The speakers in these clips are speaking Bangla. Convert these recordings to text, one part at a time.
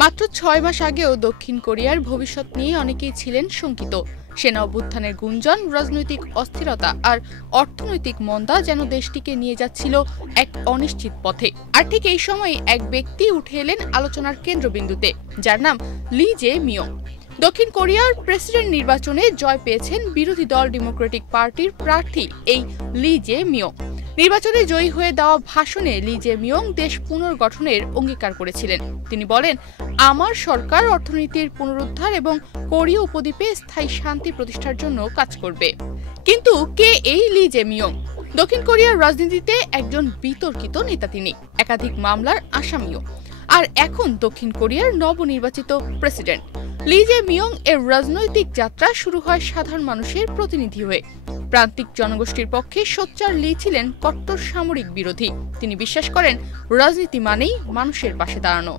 মাত্র ৬ মাস আগেও দক্ষিণ কোরিয়ার ভবিষ্যৎ নিয়ে অনেকেই ছিলেন শঙ্কিত। সেনা অভ্যুত্থানের গুঞ্জন, রাজনৈতিক অস্থিরতা আর অর্থনৈতিক মন্দা যেন দেশটিকে নিয়ে যাচ্ছিল এক অনিশ্চিত পথে। আর ঠিক এই সময় এক ব্যক্তি উঠে এলেন আলোচনার কেন্দ্রবিন্দুতে, যার নাম লি জে মিয়ং। দক্ষিণ কোরিয়ার প্রেসিডেন্ট নির্বাচনে জয় পেয়েছেন বিরোধী দল ডেমোক্রেটিক পার্টির প্রার্থী এই লি জে মিয়ং। নির্বাচনে জয়ী হয়ে দেওয়া ভাষণে লি জে মিয়ং দেশ পুনর্গঠনের অঙ্গীকার করেছিলেন। তিনি বলেন, আমার সরকার অর্থনীতির পুনরুদ্ধার এবং কোরীয় উপদ্বীপে স্থায়ী শান্তি প্রতিষ্ঠার জন্য কাজ করবে। কিন্তু কে এই লি জে মিয়ং? দক্ষিণ কোরিয়ার রাজনীতিতে একজন বিতর্কিত নেতা তিনি, একাধিক মামলার আসামিও, আর এখন দক্ষিণ কোরিয়ার নবনির্বাচিত প্রেসিডেন্ট। লি জে মিয়ং এর রাজনৈতিক যাত্রা শুরু হয় সাধারণ মানুষের প্রতিনিধি হয়ে। প্রান্তিক জনগোষ্ঠীর পক্ষে সোচ্চার লি ছিলেন কট্টর সামরিক বিরোধী। তিনি বিশ্বাস করেন, রাজনীতি মানেই মানুষের পাশে দাঁড়ানো।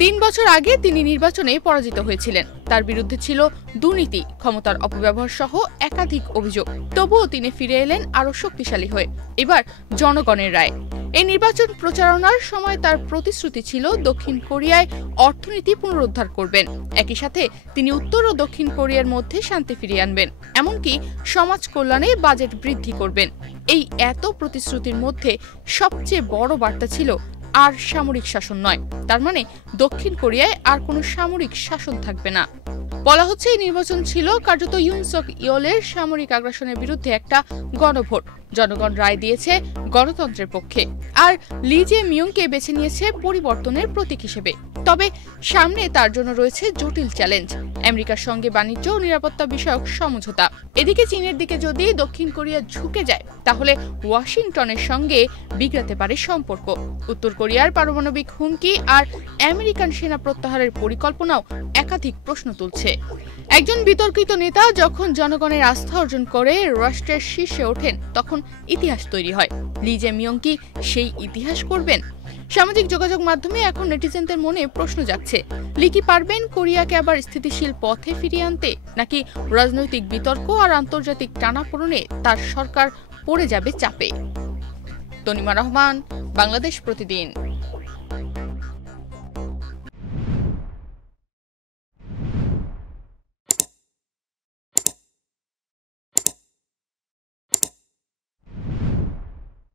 ৩ বছর আগে তিনি নির্বাচনে পরাজিত হয়েছিলেন। তার বিরুদ্ধে ছিল দুর্নীতি, ক্ষমতার অপব্যবহার সহ একাধিক অভিযোগ। তবুও তিনি ফিরে এলেন আরও শক্তিশালী হয়ে। এবার জনগণের রায়। এই নির্বাচন প্রচারণার সময় তার প্রতিশ্রুতি ছিল দক্ষিণ কোরিয়ায় অর্থনীতি পুনরুদ্ধার করবেন। একই সাথে তিনি উত্তর ও দক্ষিণ কোরিয়ার মধ্যে শান্তি ফিরিয়ে আনবেন, এমনকি সমাজ কল্যাণে বাজেট বৃদ্ধি করবেন। এই এত প্রতিশ্রুতির মধ্যে সবচেয়ে বড় বার্তা ছিল আর সামরিক শাসন নয়। তার মানে দক্ষিণ কোরিয়ায় আর কোনো সামরিক শাসন থাকবে না। বলা হচ্ছে এই নির্বাচন ছিল কার্যত ইউন সক ইয়োলের সামরিক আগ্রাসনের বিরুদ্ধে একটা গণভোট। জনগণ রায় দিয়েছে গণতন্ত্রের পক্ষে, আর লি জে মিয়ংকে বেছে নিয়েছে পরিবর্তনের প্রতীক হিসেবে। তবে সামনে তার জন্য রয়েছে জটিল চ্যালেঞ্জ, আমেরিকার সঙ্গে বাণিজ্য ও নিরাপত্তা বিষয়ক সমঝোতা। এদিকে চীনের দিকে যদি দক্ষিণ কোরিয়া ঝুঁকে যায়, তাহলে ওয়াশিংটনের সঙ্গে বিগড়াতে পারে সম্পর্ক। উত্তর কোরিয়ার পারমাণবিক হুমকি আর আমেরিকান সেনা প্রত্যাহারের পরিকল্পনাও একাধিক প্রশ্ন তুলছে। একজন বিতর্কিত নেতা যখন জনগণের আস্থা অর্জন করে রাষ্ট্রের শীর্ষে ওঠেন, তখন ইতিহাস তৈরি হয়। লি জে মিয়ং কি সেই ইতিহাস করবেন? সামাজিক যোগাযোগ মাধ্যমে এখন নেটিজেনদের মনে প্রশ্ন জাগছে, লি কি পারবেন কোরিয়াকে আবার স্থিতিশীল পথে ফিরিয়ে আনতে, নাকি রাজনৈতিক বিতর্ক আর আন্তর্জাতিক টানাপোড়েনে তার সরকার পড়ে যাবে চাপে? তনিমা রহমান, বাংলাদেশ প্রতিদিন।